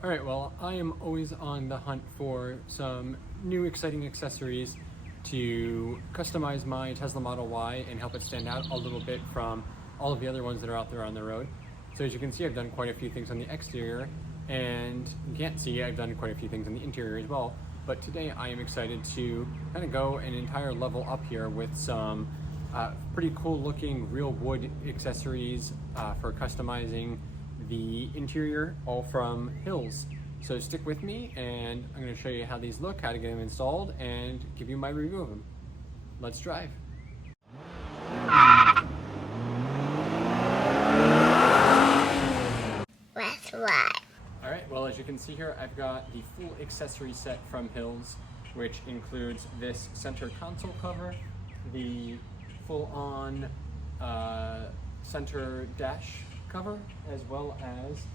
All right, well, I am always on the hunt for some new exciting accessories to customize my Tesla Model Y and help it stand out a little bit from all of the other ones that are out there on the road. So as you can see, I've done quite a few things on the exterior, and you can't see, I've done quite a few things on the interior as well. But today I am excited to kind of go an entire level up here with some pretty cool looking real wood accessories for customizing the interior, all from Hills. So stick with me and I'm going to show you how these look, how to get them installed, and give you my review of them. Let's drive. Let's ride. All right, well, as you can see here, I've got the full accessory set from Hills, which includes this center console cover, the full-on center dash cover, as well as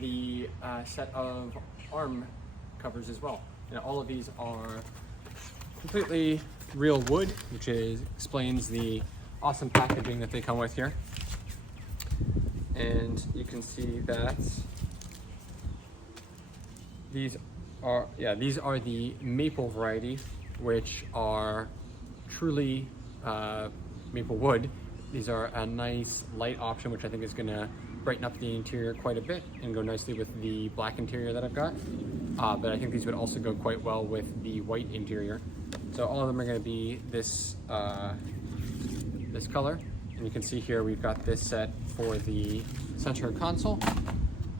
the set of arm covers as well. And all of these are completely real wood, which explains the awesome packaging that they come with here. And you can see that these are the maple variety, which are truly maple wood. These are a nice light option, which I think is gonna brighten up the interior quite a bit and go nicely with the black interior that I've got. But I think these would also go quite well with the white interior. So all of them are gonna be this, this color. And you can see here we've got this set for the center console.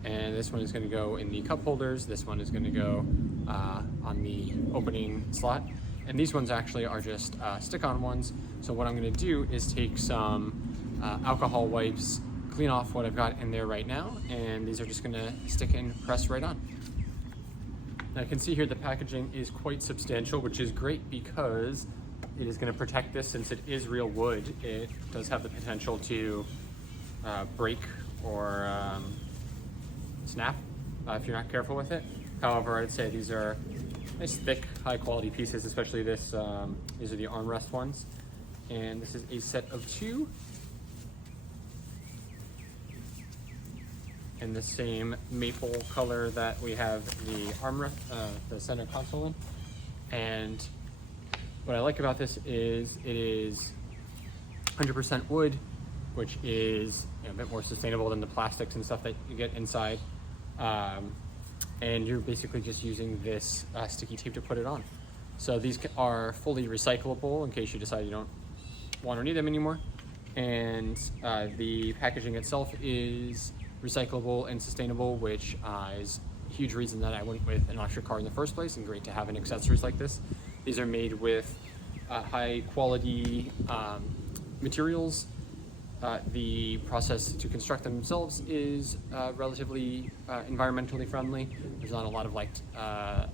And this one is gonna go in the cup holders. This one is gonna go on the opening slot. And these ones actually are just stick-on ones. So what I'm gonna do is take some alcohol wipes, clean off what I've got in there right now, and these are just gonna stick and press right on. Now you can see here the packaging is quite substantial, which is great because it is gonna protect this. Since it is real wood, it does have the potential to break or snap if you're not careful with it. However, I'd say these are nice, thick, high quality pieces, especially this. These are the armrest ones. And this is a set of 2. In the same maple color that we have the armrest, the center console in. And what I like about this is it is 100% wood, which is a bit more sustainable than the plastics and stuff that you get inside. And you're basically just using this sticky tape to put it on. So these are fully recyclable in case you decide you don't want or need them anymore. And the packaging itself is recyclable and sustainable, which is a huge reason that I went with an electric car in the first place, and great to have in accessories like this. These are made with high quality materials. The process to construct them themselves is relatively environmentally friendly. There's not a lot of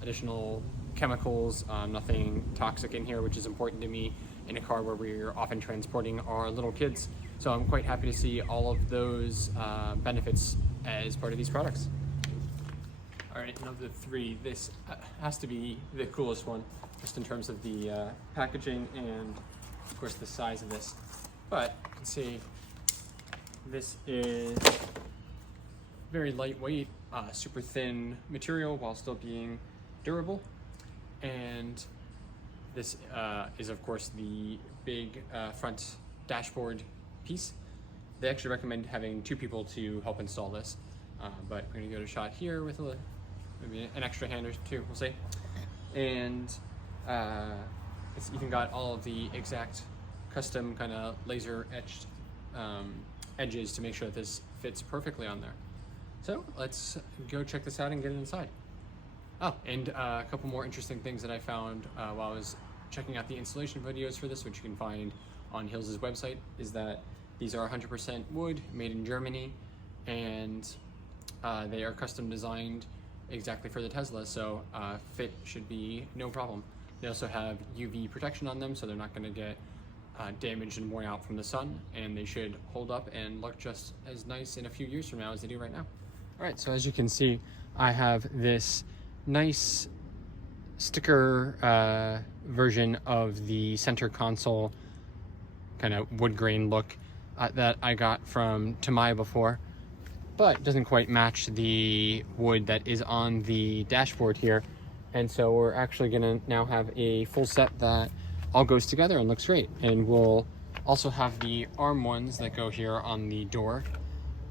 additional chemicals, nothing toxic in here, which is important to me in a car where we're often transporting our little kids. So I'm quite happy to see all of those benefits as part of these products. All right, and of the 3, this has to be the coolest one, just in terms of the packaging and of course the size of this. But you can see this is very lightweight, super thin material while still being durable. And this is of course the big front dashboard piece. They actually recommend having 2 people to help install this, but we're gonna go to shot here with maybe an extra hand or 2, we'll see. And it's even got all of the exact custom kind of laser etched edges to make sure that this fits perfectly on there. So let's go check this out and get it inside. Oh, and a couple more interesting things that I found while I was checking out the installation videos for this, which you can find on Hills' website, is that these are 100% wood, made in Germany, and they are custom designed exactly for the Tesla, so fit should be no problem. They also have UV protection on them, so they're not going to get damaged and worn out from the sun, and they should hold up and look just as nice in a few years from now as they do right now. All right, so as you can see, I have this nice sticker version of the center console kind of wood grain look that I got from Tamaya before. but doesn't quite match the wood that is on the dashboard here. And so we're actually gonna now have a full set that all goes together and looks great. And we'll also have the arm ones that go here on the door.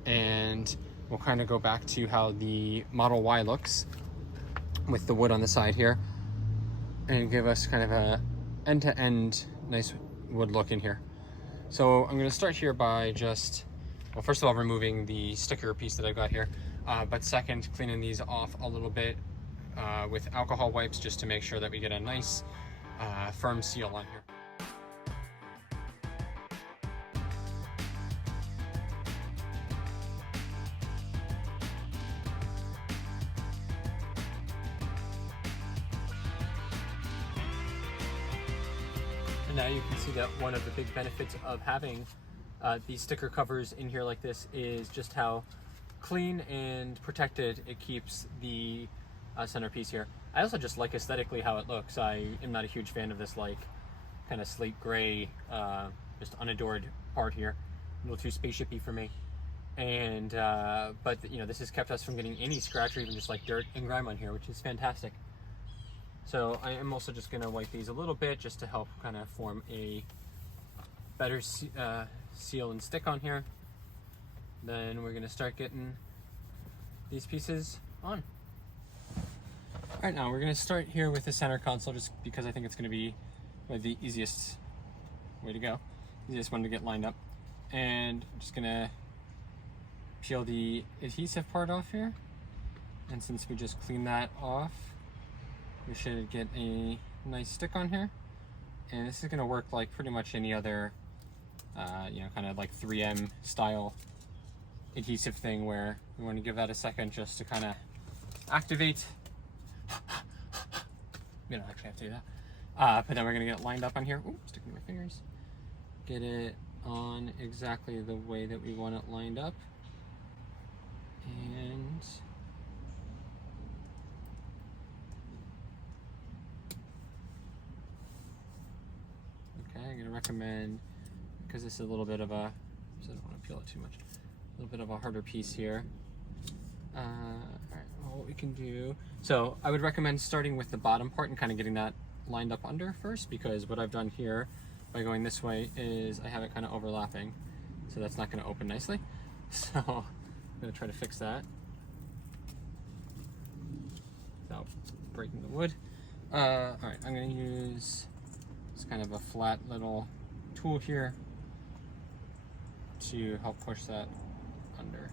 And we'll kind of go back to how the Model Y looks with the wood on the side here, and give us kind of a end-to-end nice wood look in here. So I'm gonna start here by just, well, first of all, removing the sticker piece that I've got here, but second, cleaning these off a little bit with alcohol wipes, just to make sure that we get a nice firm seal on here. And now you can see that one of the big benefits of having these sticker covers in here like this is just how clean and protected it keeps the centerpiece here. I also just like aesthetically how it looks. I am not a huge fan of this like kind of slate gray, just unadored part here. A little too spaceshipy for me. And but you know, this has kept us from getting any scratch or even just like dirt and grime on here, which is fantastic. So I am also just gonna wipe these a little bit just to help kind of form a better seal and stick on here. Then we're gonna start getting these pieces on. All right, now we're gonna start here with the center console, just because I think it's gonna be the easiest way to go, easiest one to get lined up. And I'm just gonna peel the adhesive part off here. And since we just cleaned that off, we should get a nice stick on here. And this is gonna work like pretty much any other, you know, kind of like 3M style adhesive thing, where we want to give that a second just to kind of activate. You don't actually have to do that. But then we're gonna get it lined up on here. Ooh, sticking my fingers. Get it on exactly the way that we want it lined up. And okay, I'm gonna recommend, because this is a little bit of a, so I don't want to peel it too much, a little bit of a harder piece here. All right, well, what we can do, so I would recommend starting with the bottom part and kind of getting that lined up under first, because what I've done here by going this way is I have it kind of overlapping, so that's not going to open nicely. So I'm going to try to fix that without breaking the wood. All right, I'm going to use this kind of a flat little tool here to help push that under.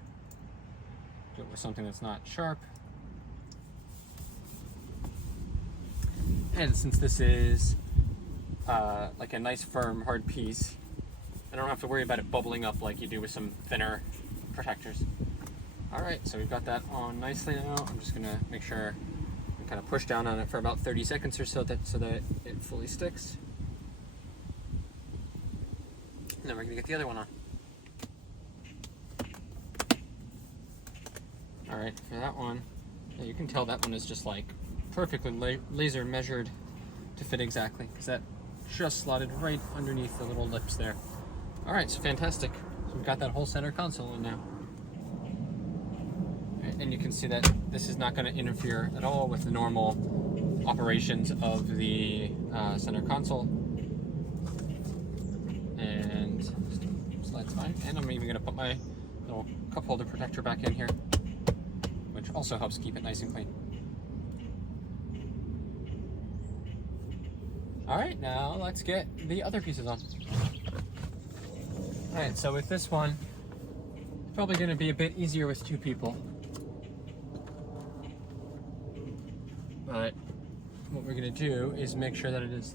Do it with something that's not sharp. And since this is like a nice firm hard piece, I don't have to worry about it bubbling up like you do with some thinner protectors. All right, so we've got that on nicely now. I'm just gonna make sure we kind of push down on it for about 30 seconds or so, so that it fully sticks. And then we're gonna get the other one on. All right, for that one, yeah, you can tell that one is just like perfectly laser measured to fit exactly, because that just slotted right underneath the little lips there. All right, so fantastic. So we've got that whole center console in now. And you can see that this is not going to interfere at all with the normal operations of the center console. And so that's fine. And I'm even going to put my little cup holder protector back in here, which also helps keep it nice and clean. All right, now let's get the other pieces on. All right, so with this one, it's probably going to be a bit easier with two people. But what we're going to do is make sure that it is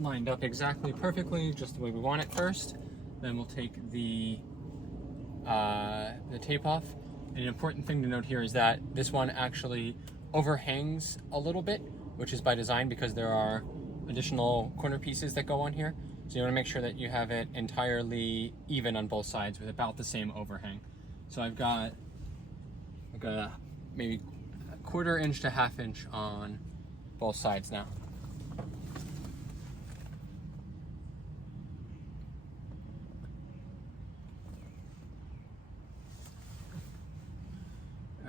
lined up exactly perfectly, just the way we want it first. Then we'll take the tape off. And an important thing to note here is that this one actually overhangs a little bit, which is by design, because there are additional corner pieces that go on here. So you want to make sure that you have it entirely even on both sides with about the same overhang. So I've got like a maybe a 1/4 inch to 1/2 inch on both sides now.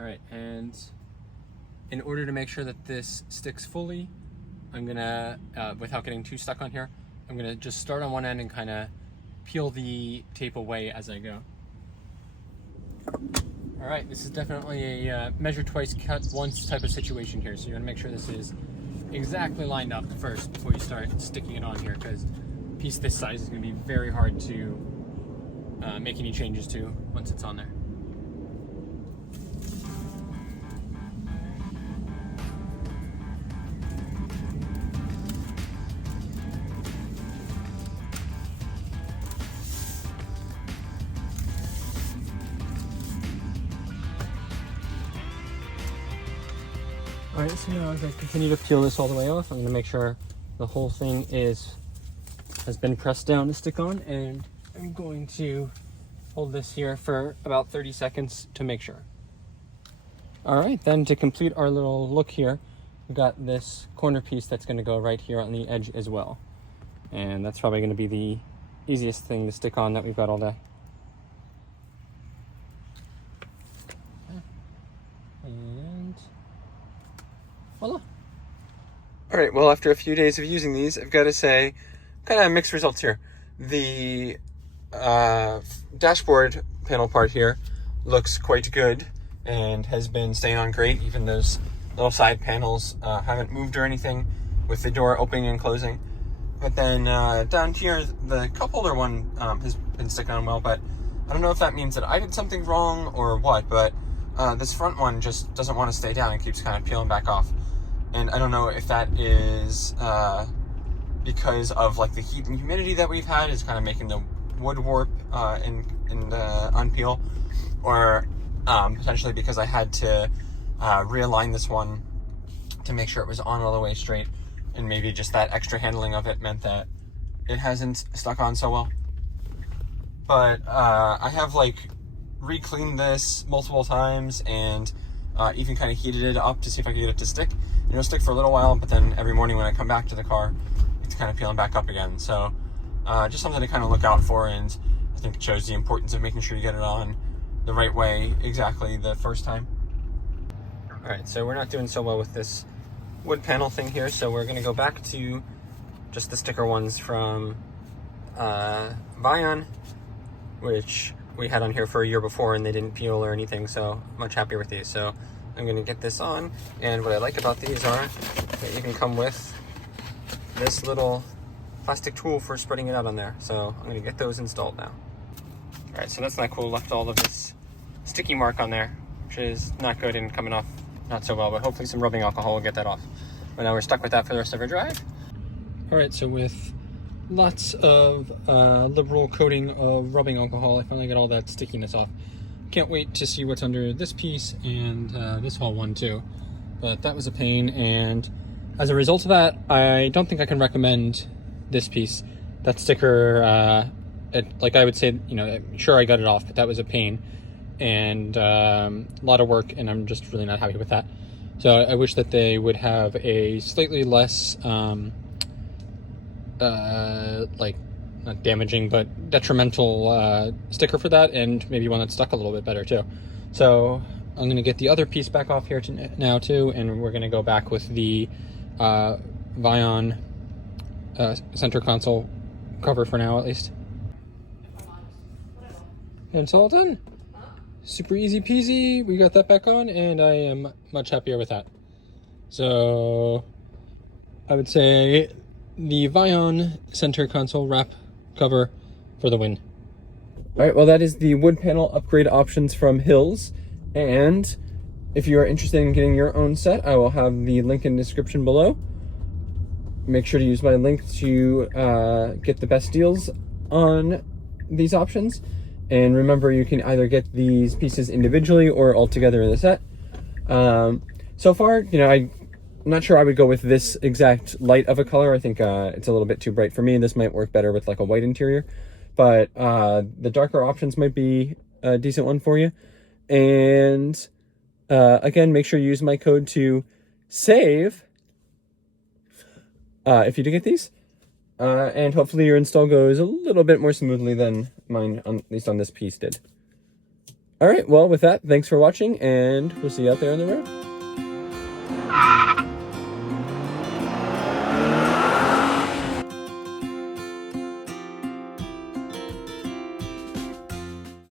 All right, and in order to make sure that this sticks fully, I'm gonna, without getting too stuck on here, I'm gonna just start on one end and kind of peel the tape away as I go. All right, this is definitely a measure twice, cut once type of situation here. So you wanna make sure this is exactly lined up first before you start sticking it on here, because a piece this size is gonna be very hard to make any changes to once it's on there. All right, so now as I continue to peel this all the way off, I'm gonna make sure the whole thing has been pressed down to stick on, and I'm going to hold this here for about 30 seconds to make sure. All right, then to complete our little look here, we've got this corner piece that's gonna go right here on the edge as well. And that's probably gonna be the easiest thing to stick on that we've got all day. And voila. All right, well, after a few days of using these, I've got to say, kind of mixed results here. The dashboard panel part here looks quite good and has been staying on great. Even those little side panels haven't moved or anything with the door opening and closing. But then down here, the cup holder one has been sticking on well, but I don't know if that means that I did something wrong or what, but this front one just doesn't want to stay down and keeps kind of peeling back off. And I don't know if that is because of like the heat and humidity that we've had is kind of making the wood warp and unpeel, or potentially because I had to realign this one to make sure it was on all the way straight, and maybe just that extra handling of it meant that it hasn't stuck on so well. But I have like re-cleaned this multiple times and even kind of heated it up to see if I could get it to stick. It'll stick for a little while, but then every morning when I come back to the car, it's kind of peeling back up again. So just something to kind of look out for, and I think it shows the importance of making sure you get it on the right way exactly the first time. All right, so we're not doing so well with this wood panel thing here, so we're gonna go back to just the sticker ones from Vion, which we had on here for a year before and they didn't peel or anything, so much happier with these. So I'm gonna get this on, and what I like about these are they even come with this little plastic tool for spreading it out on there. So I'm gonna get those installed now. All right, so that's not cool. Left all of this sticky mark on there, which is not good and coming off not so well, but hopefully some rubbing alcohol will get that off. But now we're stuck with that for the rest of our drive. All right, so with lots of liberal coating of rubbing alcohol, I finally got all that stickiness off. Can't wait to see what's under this piece and this whole one too. But that was a pain, and as a result of that, I don't think I can recommend this piece. That sticker, like I would say, you know, sure I got it off, but that was a pain and a lot of work, and I'm just really not happy with that. So I wish that they would have a slightly less like not damaging but detrimental sticker for that, and maybe one that stuck a little bit better too. So I'm gonna get the other piece back off here now too, and we're gonna go back with the Vion center console cover for now at least. And it's all done. Super easy peasy. We got that back on, and I am much happier with that. So I would say the Vion center console wrap cover for the win. All right, well, that is the wood panel upgrade options from Hills. And if you are interested in getting your own set, I will have the link in the description below. Make sure to use my link to get the best deals on these options. And remember, you can either get these pieces individually or all together in the set. So far, you know, I'm not sure I would go with this exact light of a color. I think it's a little bit too bright for me. This might work better with like a white interior. But the darker options might be a decent one for you. And again, make sure you use my code to save if you do get these. And hopefully your install goes a little bit more smoothly than mine, at least on this piece, did. All right, well, with that, thanks for watching, and we'll see you out there on the road.